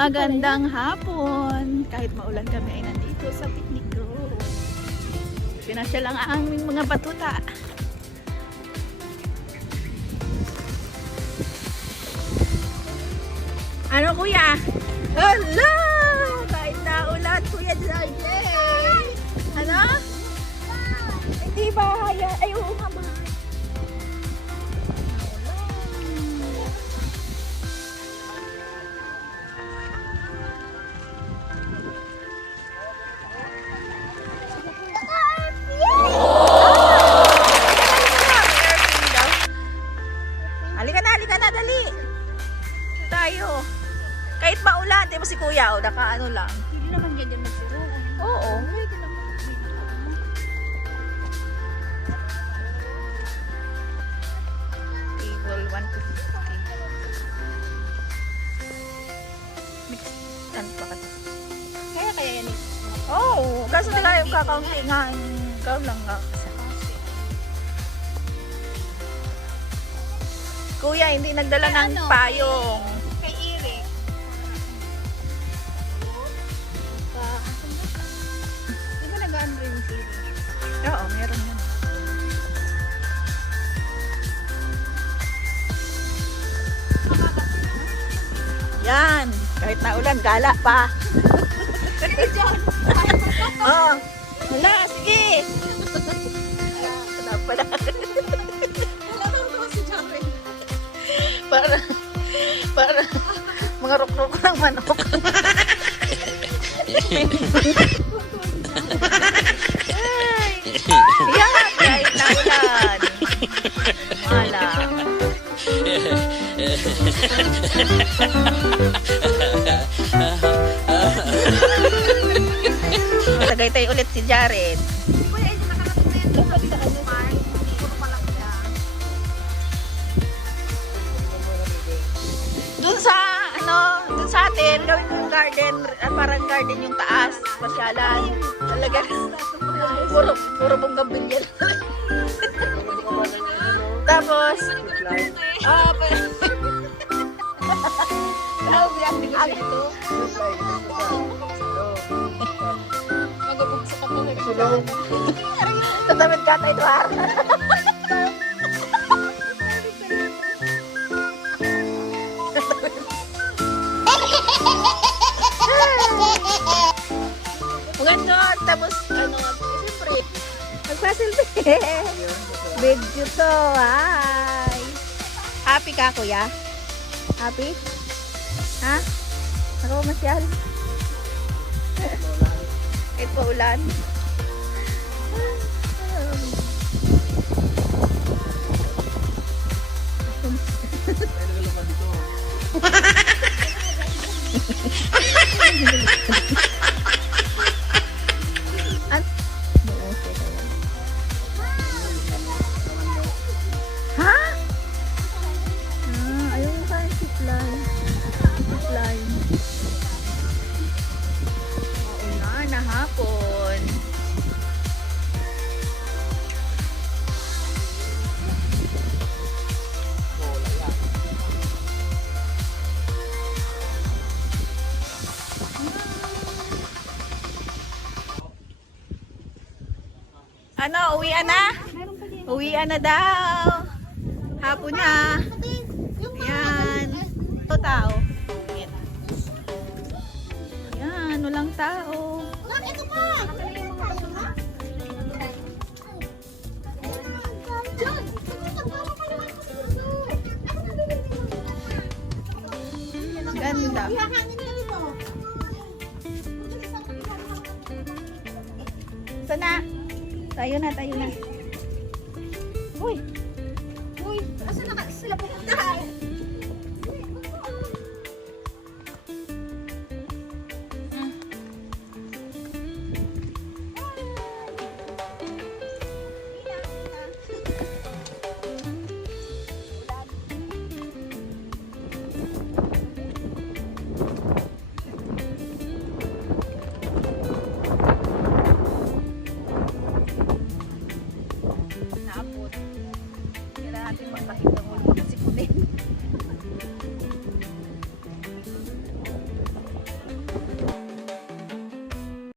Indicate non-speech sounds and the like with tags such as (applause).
Magandang hapon. Kahit maulan kami ay nandito sa picnic grove. Pinasya lang ang aming mga batuta. Ano kuya? Hello! Kahit na ulan, kuya Jordan. Ano? Hindi ba? Ay, oo nga ba? Halika na, halika na, dali. Tayo. Kahit maulan, di ba si kuya, o, naka ano lang. Hindi naman ganyan magturo. Oo. Table 1 to 50. Mix, ano pa kasi? Kaya kaya yan eh. Oo, oh, kaso nila yung kakaunti nga, ikaw lang nga. Kuya, hindi nagdala Kay ng ano? payong. Kay Eric. Di ba nag-ano si Eric? Oo, meron yun. Yan. Kahit na ulan, gala pa. (laughs) Oo. Wala, sige. Wala pala. Mga rok-rok ng manok. Ay, yan, kahit na ulan. Wala. Tagaytay ulit si Jared. Kuya, hindi nakarating na yan. Atin, gawin yung garden, ah, parang garden yung taas, pasyalan. Talaga, puro, puro bong gabilyan. (laughs) Tapos, ah, pa, Grabe, ang bigas siya ito. Magabugso ka pa rin. tatamid ka tayo Eduard. (laughs) magpasilbi. Video to, ay. Happy ka, kuya? Happy? Ha? Ako masyal. (laughs) Kahit pa ulan. An (laughs) hapon. Ano, uwian na? Uwian na daw. Hapon na. Yan. Ito Yan, walang tao. Ito pa! Ganda. Ihahangin na ito. Ito na. Tayo na, tayo na. Uy, natin magpahit ng ulo kasi kunin.